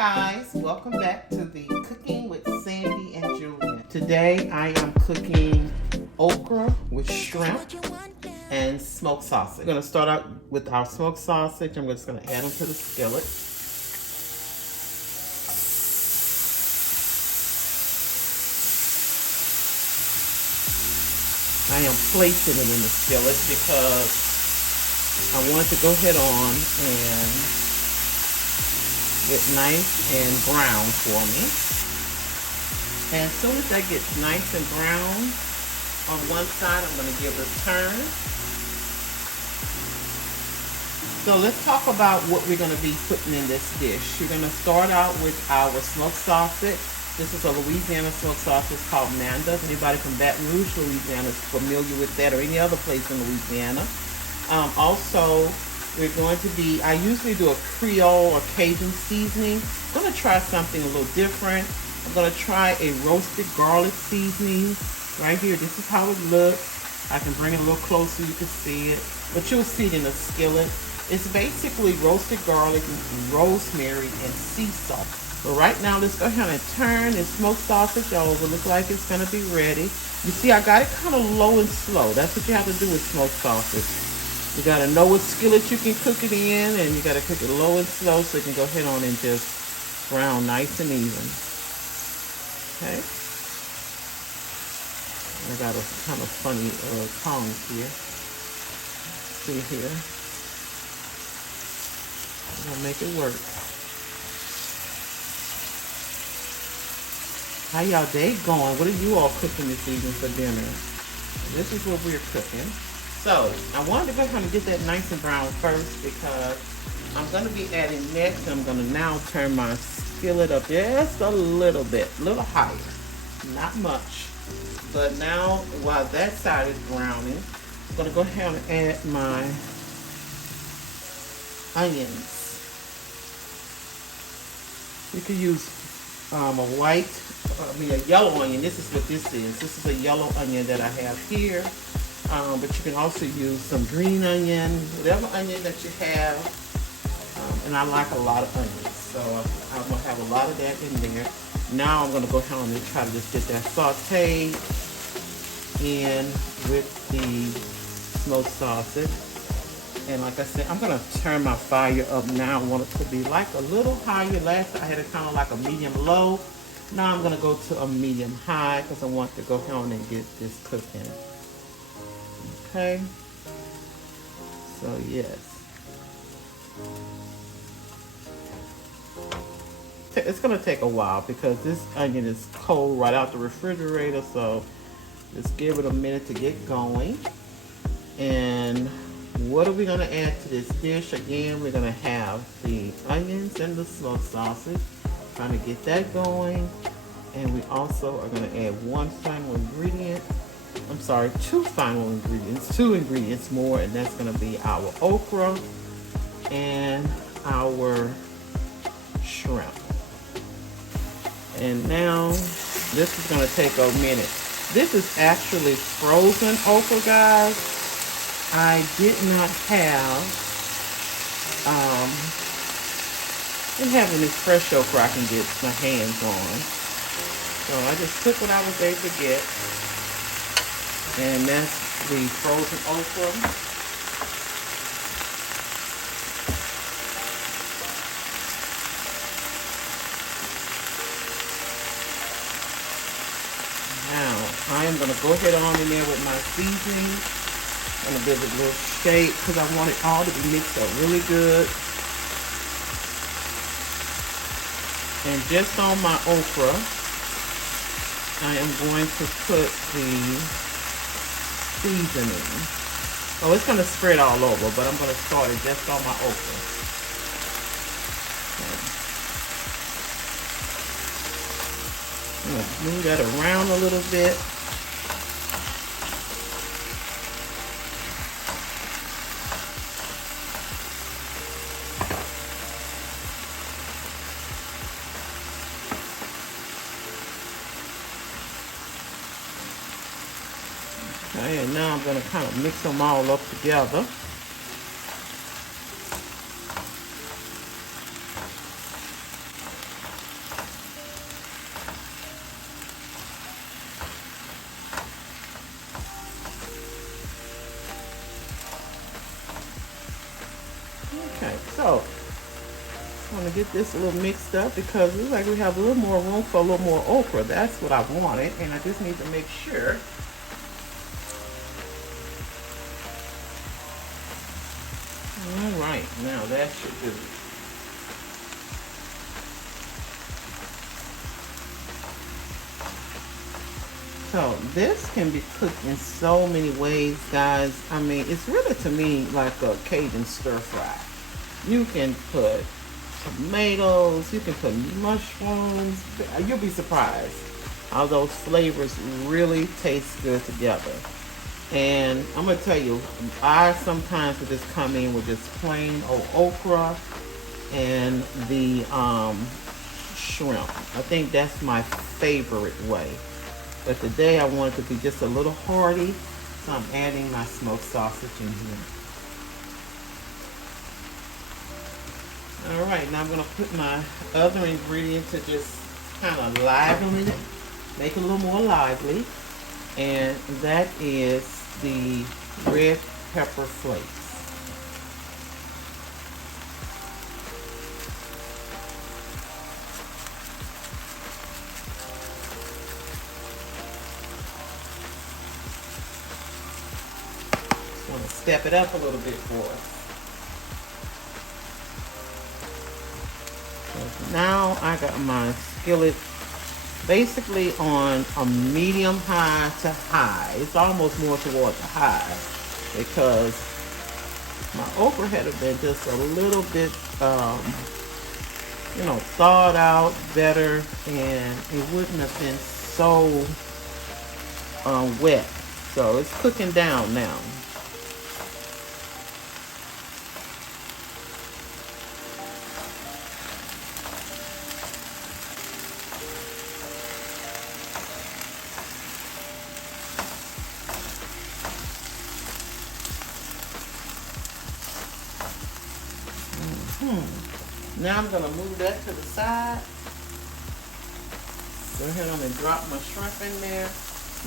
guys, welcome back to the Cooking with Sandy and Julian. Today I am cooking okra with shrimp and smoked sausage. I'm going to start out with our smoked sausage. I'm just going to add them to the skillet. I am placing it in the skillet because I want it to go ahead on and get nice and brown for me. And as soon as that gets nice and brown on one side, I'm going to give it a turn. So let's talk about what we're going to be putting in this dish. We're going to start out with our smoked sausage. This is a Louisiana smoked sausage called Nando's. Anybody from Baton Rouge, Louisiana is familiar with that, or any other place in Louisiana. Also, we're going to be, I usually do a Creole or Cajun seasoning. I'm going to try something a little different. I'm going to try a roasted garlic seasoning. Right here, this is how it looks. I can bring it a little closer, you can see it. But you'll see it in a skillet. It's basically roasted garlic, rosemary, and sea salt. But right now, let's go ahead and turn this smoked sausage over. Looks like it's going to be ready. You see, I got it kind of low and slow. That's what you have to do with smoked sausage. You got to know what skillet you can cook it in, and you got to cook it low and slow so you can go ahead on and just brown nice and even. Okay. I got a kind of funny tongs here. See here. I'm going to make it work. How y'all day going? What are you all cooking this evening for dinner? This is what we're cooking. So, I wanted to go ahead and get that nice and brown first because I'm going to be adding next. I'm going to now turn my skillet up just a little bit, a little higher. Not much. But now, while that side is browning, I'm going to go ahead and add my onions. You can use a yellow onion. This is what this is. This is a yellow onion that I have here. But you can also use some green onion, whatever onion that you have. And I like a lot of onions, so I'm going to have a lot of that in there. Now I'm going to go ahead and try to just get that sauteed in with the smoked sausage. And like I said, I'm going to turn my fire up now. I want it to be like a little higher. Last I had it kind of like a medium low. Now I'm going to go to a medium high because I want to go ahead and get this cooking. Okay, so yes, it's going to take a while because this onion is cold right out the refrigerator, so just give it a minute to get going. And what are we going to add to this dish? Again, we're going to have the onions and the smoked sausage, trying to get that going. And we also are going to add one final ingredient. I'm sorry, two ingredients more, and that's going to be our okra and our shrimp. And now, this is going to take a minute. This is actually frozen okra, guys. I did not have, didn't have any fresh okra I can get my hands on. So I just took what I was able to get. And that's the frozen okra. Now, I am going to go ahead on in there with my seasoning. I'm going to give it a little shake because I want it all to be mixed up really good. And just on my okra, I am going to put the seasoning. Oh, it's going to spread all over, but I'm going to start it just on my okra. Okay. I'm going to move that around a little bit. Okay, and now I'm going to kind of mix them all up together. to get this a little mixed up because it looks like we have a little more room for a little more okra. That's what I wanted, and I just need to make sure. All right, now that should do it. So this can be cooked in so many ways, guys. I mean, it's really to me like a Cajun stir fry. You can put tomatoes, you can put mushrooms. You'll be surprised how those flavors really taste good together. And I'm gonna tell you, I sometimes would just come in with just plain old okra and the shrimp. I think that's my favorite way. But today I want it to be just a little hearty, so I'm adding my smoked sausage in here. All right, now I'm gonna put my other ingredient to just kind of liven it, make it a little more lively, and that is the red pepper flakes. Want to step it up a little bit for us. So now I got my skillet basically on a medium high to high. It's almost more toward the high because my okra had been just a little bit, thawed out better, and it wouldn't have been so wet. So it's cooking down now. Now I'm going to move that to the side. Go ahead on and drop my shrimp in there.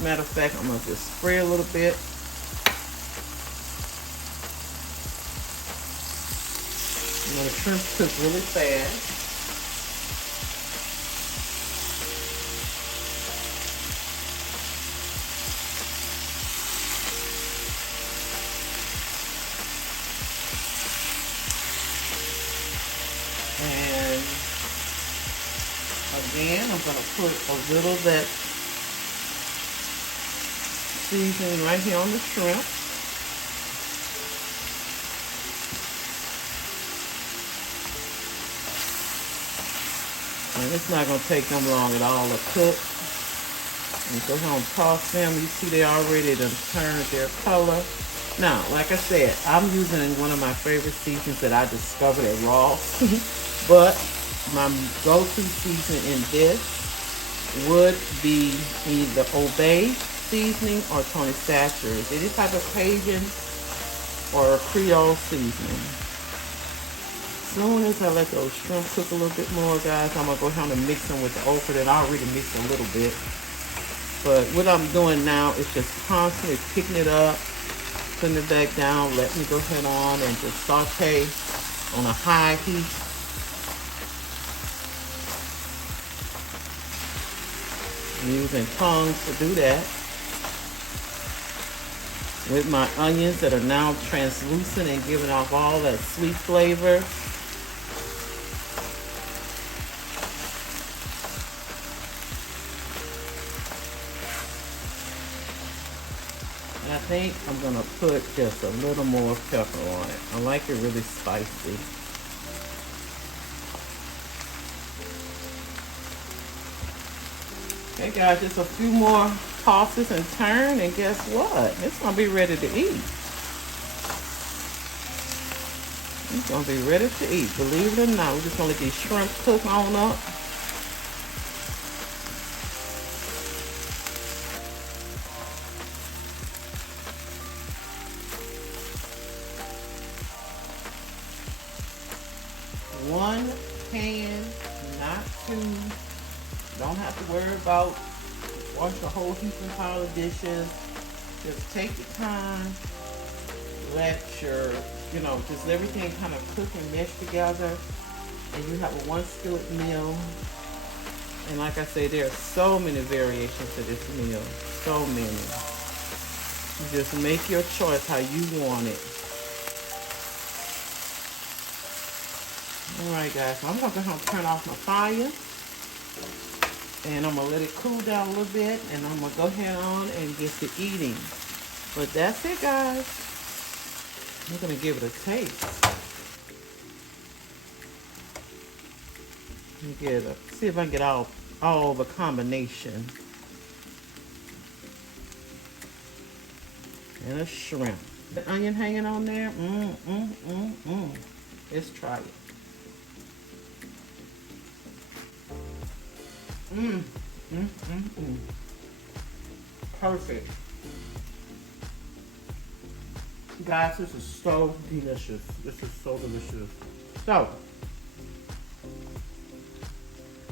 Matter of fact, I'm going to just spray a little bit. The shrimp cook really fast. And again, I'm going to put a little of that seasoning right here on the shrimp. And it's not going to take them long at all to cook. And go ahead and toss them. You see they already done turned their color. Now, like I said, I'm using one of my favorite seasonings that I discovered at Ross. But my go-to seasoning in this would be either Obey seasoning or Tony Chachere's. Any type of Cajun or Creole seasoning. As soon as I let those shrimp cook a little bit more, guys, I'm going to go ahead and mix them with the okra that I already mixed a little bit. But what I'm doing now is just constantly picking it up, putting it back down, letting it go ahead on and just saute on a high heat. I'm using tongs to do that. With my onions that are now translucent and giving off all that sweet flavor. And I think I'm going to put just a little more pepper on it. I like it really spicy. Okay guys, just a few more tosses and turn, and guess what? It's going to be ready to eat. It's going to be ready to eat. Believe it or not, we're just going to let these shrimp cook on up. One pan, not two. Don't have to worry about wash a whole heaping pile of dishes. Just take your time. Let your, just everything kind of cook and mesh together. and you have a 1 skillet meal. And like I say, there are so many variations to this meal. So many. You just make your choice how you want it. Alright guys, so I'm going to turn off my fire. And I'm going to let it cool down a little bit. And I'm going to go ahead on and get to eating. But that's it guys. I'm going to give it a taste. Let me get it. See if I can get all the combination. And a shrimp. The onion hanging on there. Let's try it. Perfect. Guys, this is so delicious. This is so delicious. So,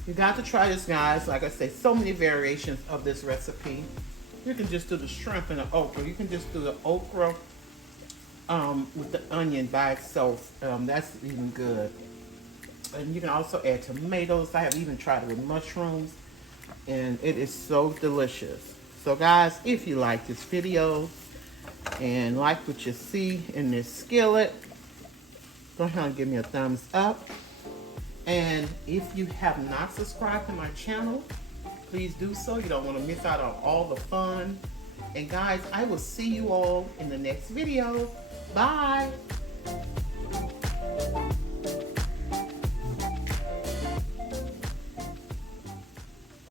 you got to try this, guys. Like I say, so many variations of this recipe. You can just do the shrimp and the okra. You can just do the okra with the onion by itself. That's even good. And you can also add tomatoes. I have even tried it with mushrooms. And it is so delicious. So guys, if you like this video and like what you see in this skillet, go ahead and give me a thumbs up. And if you have not subscribed to my channel, please do so. You don't want to miss out on all the fun. And guys, I will see you all in the next video. Bye.